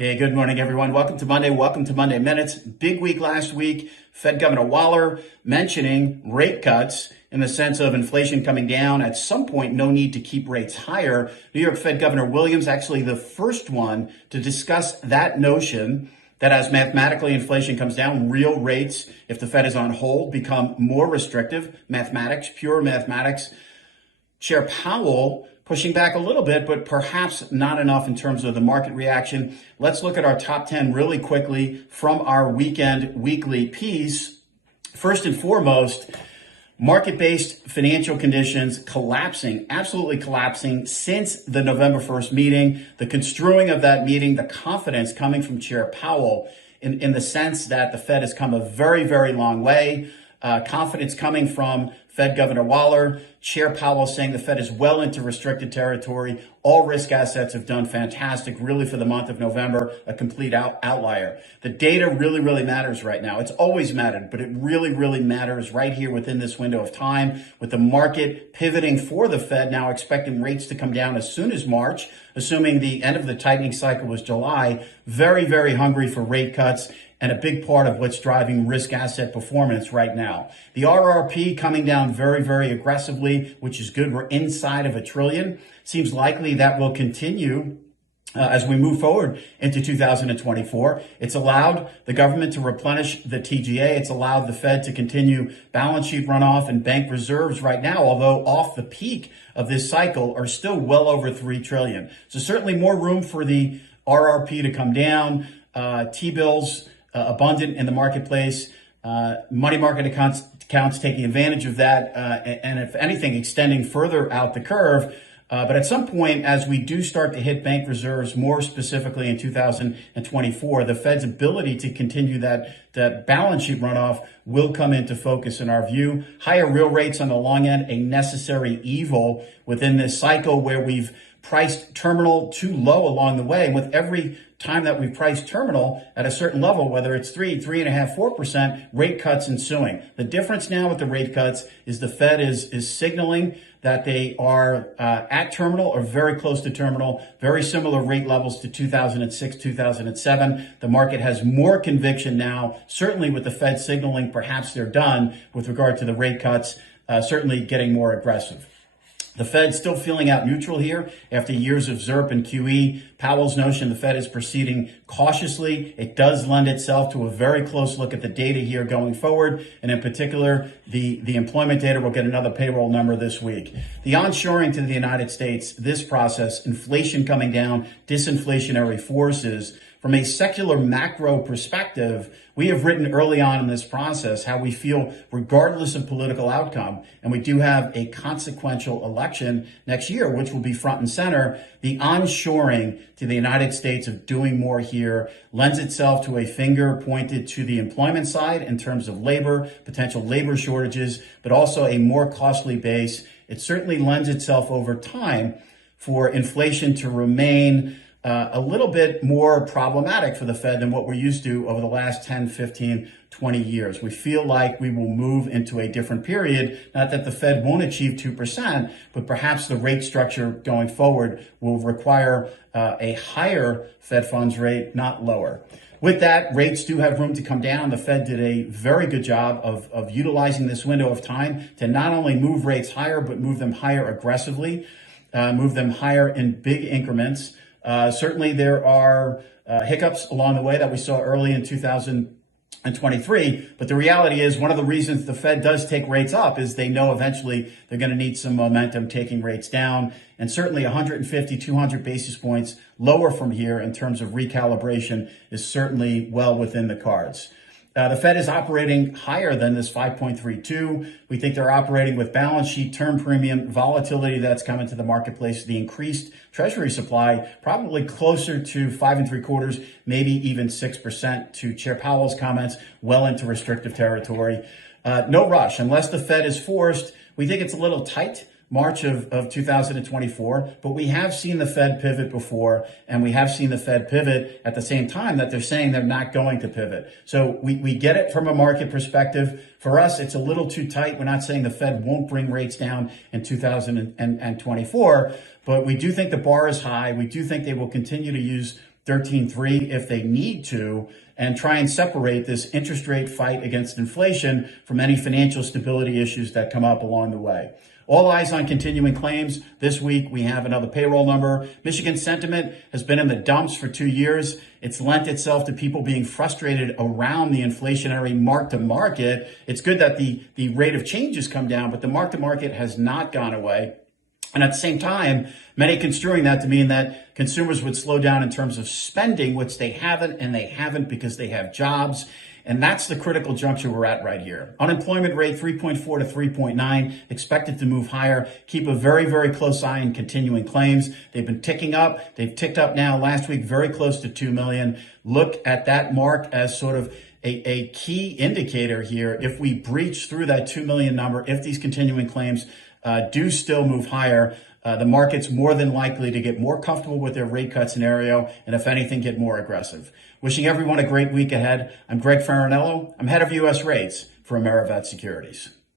Hey, good morning, everyone. Welcome to Monday. Welcome to Monday Minutes. Big week last week. Fed Governor Waller mentioning rate cuts in the sense of inflation coming down. At some point, no need to keep rates higher. New York Fed Governor Williams, actually the first one to discuss that notion that as mathematically inflation comes down, real rates, if the Fed is on hold, become more restrictive. Mathematics, pure mathematics. Chair Powell pushing back a little bit, but perhaps not enough in terms of the market reaction. Let's look at our top 10 really quickly from our weekly piece. First and foremost, market-based financial conditions collapsing, absolutely collapsing since the November 1st meeting. The construing of that meeting, the confidence coming from Chair Powell in the sense that the Fed has come a very, very long way. Confidence coming from Fed Governor Waller, Chair Powell saying the Fed is well into restricted territory. All risk assets have done fantastic, really for the month of November, a complete outlier. The data really, really matters right now. It's always mattered, but it really, really matters right here within this window of time with the market pivoting for the Fed now expecting rates to come down as soon as March, assuming the end of the tightening cycle was July. Very, very hungry for rate cuts and a big part of what's driving risk asset performance right now. The RRP coming down very, very aggressively, which is good. We're inside of $1 trillion. Seems likely that will continue as we move forward into 2024. It's allowed the government to replenish the TGA. It's allowed the Fed to continue balance sheet runoff, and bank reserves right now, although off the peak of this cycle, are still well over $3 trillion. So certainly more room for the RRP to come down. T-bills abundant in the marketplace. Money market accounts taking advantage of that, and if anything, extending further out the curve. But at some point, as we do start to hit bank reserves, more specifically in 2024, the Fed's ability to continue that balance sheet runoff will come into focus in our view. Higher real rates on the long end, a necessary evil within this cycle where we've priced terminal too low along the way. And with every time that we've priced terminal at a certain level, whether it's 3.5%, 4%, rate cuts ensuing. The difference now with the rate cuts is the Fed is signaling that they are at terminal or very close to terminal, very similar rate levels to 2006, 2007. The market has more conviction now, certainly with the Fed signaling perhaps they're done with regard to the rate cuts, certainly getting more aggressive. The Fed's still feeling out neutral here after years of ZIRP and QE. Powell's notion the Fed is proceeding cautiously. It does lend itself to a very close look at the data here going forward. And in particular, the employment data. We'll get another payroll number this week. The onshoring to the United States, this process, inflation coming down, disinflationary forces. From a secular macro perspective, we have written early on in this process how we feel regardless of political outcome, and we do have a consequential election next year, which will be front and center. The onshoring to the United States of doing more here lends itself to a finger pointed to the employment side in terms of labor, potential labor shortages, but also a more costly base. It certainly lends itself over time for inflation to remain a little bit more problematic for the Fed than what we're used to over the last 10, 15, 20 years. We feel like we will move into a different period, not that the Fed won't achieve 2%, but perhaps the rate structure going forward will require a higher Fed funds rate, not lower. With that, rates do have room to come down. The Fed did a very good job of utilizing this window of time to not only move rates higher, but move them higher aggressively, move them higher in big increments. Certainly there are hiccups along the way that we saw early in 2023. But the reality is one of the reasons the Fed does take rates up is they know eventually they're going to need some momentum taking rates down. And certainly 150, 200 basis points lower from here in terms of recalibration is certainly well within the cards. The Fed is operating higher than this 5.32. We think they're operating with balance sheet term premium volatility that's come into the marketplace. The increased Treasury supply probably closer to 5.75, maybe even 6%. To Chair Powell's comments, well into restrictive territory. No rush unless the Fed is forced. We think it's a little tight. March of 2024, but we have seen the Fed pivot before, and we have seen the Fed pivot at the same time that they're saying they're not going to pivot. So we get it from a market perspective. For us, it's a little too tight. We're not saying the Fed won't bring rates down in 2024, but we do think the bar is high. We do think they will continue to use 13.3 if they need to, and try and separate this interest rate fight against inflation from any financial stability issues that come up along the way. All eyes on continuing claims. This week, we have another payroll number. Michigan sentiment has been in the dumps for 2 years. It's lent itself to people being frustrated around the inflationary mark-to-market. It's good that the rate of change has come down, but the mark-to-market has not gone away. And at the same time, many construing that to mean that consumers would slow down in terms of spending, which they haven't, and they haven't because they have jobs. And that's the critical juncture we're at right here. Unemployment rate 3.4 to 3.9, expected to move higher. Keep a very, very close eye on continuing claims. They've been ticking up. They've ticked up now last week, very close to 2 million. Look at that mark as sort of a key indicator here. If we breach through that 2 million number, if these continuing claims do still move higher, the market's more than likely to get more comfortable with their rate cut scenario, and if anything, get more aggressive. Wishing everyone a great week ahead. I'm Greg Faranello. I'm head of U.S. rates for AmeriVet Securities.